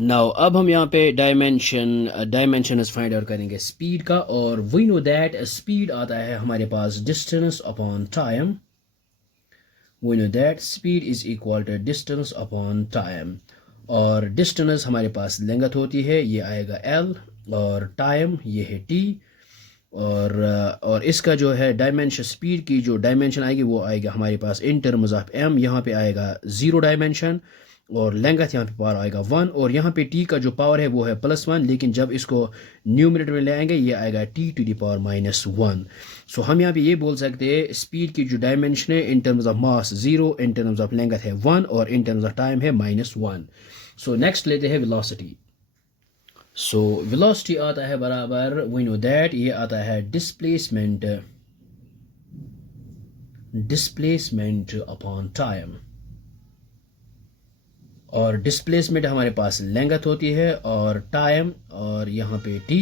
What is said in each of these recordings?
Now अब हम यहाँ पे डायमेंशन फाइंड आउट करेंगे स्पीड का, और वी नो दैट स्पीड आता है हमारे पास distance upon time. We know that speed is equal to distance upon time, और डिस्टेंस हमारे पास लेंथ होती है, ये आएगा l, और टाइम ये है t, और इसका जो है डायमेंशन, स्पीड की जो डायमेंशन आएगी वो आएगा हमारे पास इन टर्म्स ऑफ m, यहाँ पे आएगा 0 डायमेंशन, और लेंथ यहाँ पे पावर आएगा 1, और यहाँ पे t का जो पावर है वो है +1, लेकिन जब इसको न्यूमरेटर में ले आएंगे ये आएगा t⁻⁻1। सो हम यहाँ पे ये बोल सकते हैं स्पीड की जो डायमेंशन है in terms of mass 0, in terms of length है 1, और इन टर्म्स ऑफ टाइम है -1। सो नेक्स्ट लेते हैं वेलोसिटी। सो वेलोसिटी आता है बराबर, वी नो दैट ये आता है डिस्प्लेसमेंट अपॉन टाइम, और डिस्प्लेसमेंट हमारे पास लेंथ होती है, और टाइम और यहाँ पे t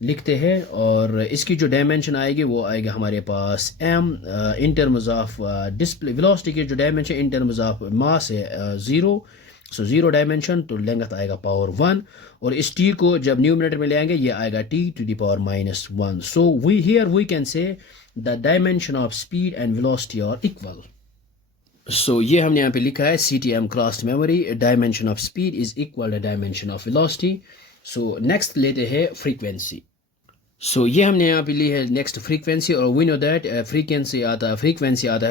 लिखते हैं, और इसकी जो डायमेंशन आएगी वो आएगा हमारे पास m in terms of display. Velocity की जो dimension in terms of mass है 0, सो 0 डायमेंशन, तो लेंथ आएगा पावर 1, और इस t को जब न्यूमरेटर में ले आएंगे ये आएगा t⁻⁻1। So we can say the dimension of speed and velocity are equal. So ये हमने यहाँ पे लिखा है CTM cross memory, dimension of speed is equal to dimension of velocity. So next लेते हैं फ्रीक्वेंसी। सो ये हमने यहाँ पे ली है नेक्स्ट फ्रीक्वेंसी, और वी नो दैट फ्रीक्वेंसी आता है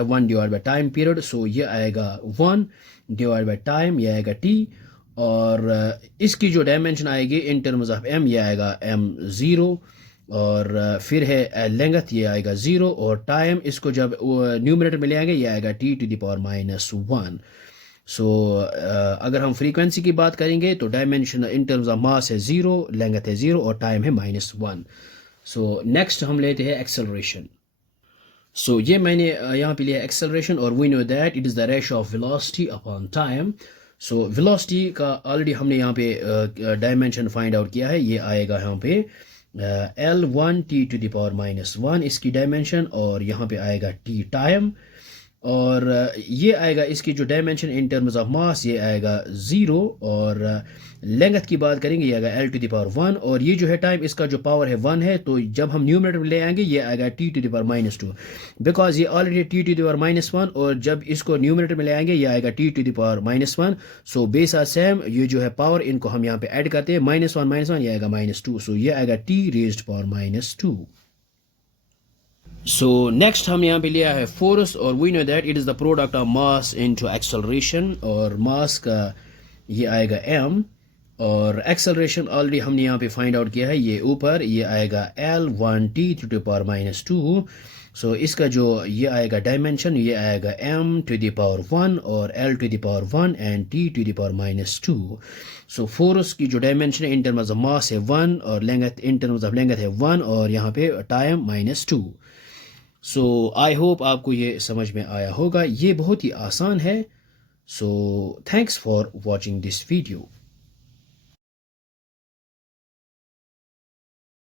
1 डिवाइड बाई टाइम पीरियड। सो ये आएगा 1 डिवाइड बाई टाइम, ये आएगा t, और इसकी जो डायमेंशन आएगी इन टर्म्स ऑफ m ये आएगा m0, और फिर है लेंथ ये आएगा 0, और टाइम इसको जब न्यूमरेटर में ले आएंगे ये आएगा t⁻⁻1। सो अगर हम फ्रीक्वेंसी की बात करेंगे तो dimension in terms of mass है 0, लेंथ है 0, और टाइम है -1। सो नेक्स्ट हम लेते हैं एक्सेलरेशन। सो ये मैंने यहाँ पे लिया एक्सेलरेशन, और we know that it is the ratio of velocity upon time. So velocity का ऑलरेडी हमने यहाँ पे डायमेंशन फाइंड आउट किया है, ये आएगा यहाँ पे L1 t⁻⁻1 इसकी डायमेंशन, और यहाँ पे आएगा t टाइम, और ये आएगा इसकी जो dimension in terms of mass ये आएगा 0, और लेंथ की बात करेंगे ये आएगा L⁻1, और ये जो है टाइम इसका जो पावर है 1 है, तो जब हम न्यूमरेटर में ले आएंगे ये आएगा t⁻2, बिकॉज ये ऑलरेडी t⁻1, और जब इसको न्यूमरेटर में ले आएंगे ये आएगा t⁻1। So base are same, ये जो है पावर इनको हम यहाँ पे ऐड करते हैं, -1 ये आएगा -2, सो ये आएगा t⁻²। सो नेक्स्ट हम यहाँ पे लिया है फोर्स, और we know that it is the product of mass into acceleration, और मास का ये आएगा m, और एक्सेलरेशन ऑलरेडी हमने यहाँ पे फाइंड आउट किया है, ये ऊपर ये आएगा L1 t⁻²। सो इसका जो ये आएगा डायमेंशन ये आएगा m⁻1 और L⁻1 and t⁻²। So force की जो dimension in terms of mass है 1, और length in terms of length है 1, और यहाँ पे टाइम -2। सो आई होप आपको ये समझ में आया होगा, ये बहुत ही आसान है। So thanks for watching this video.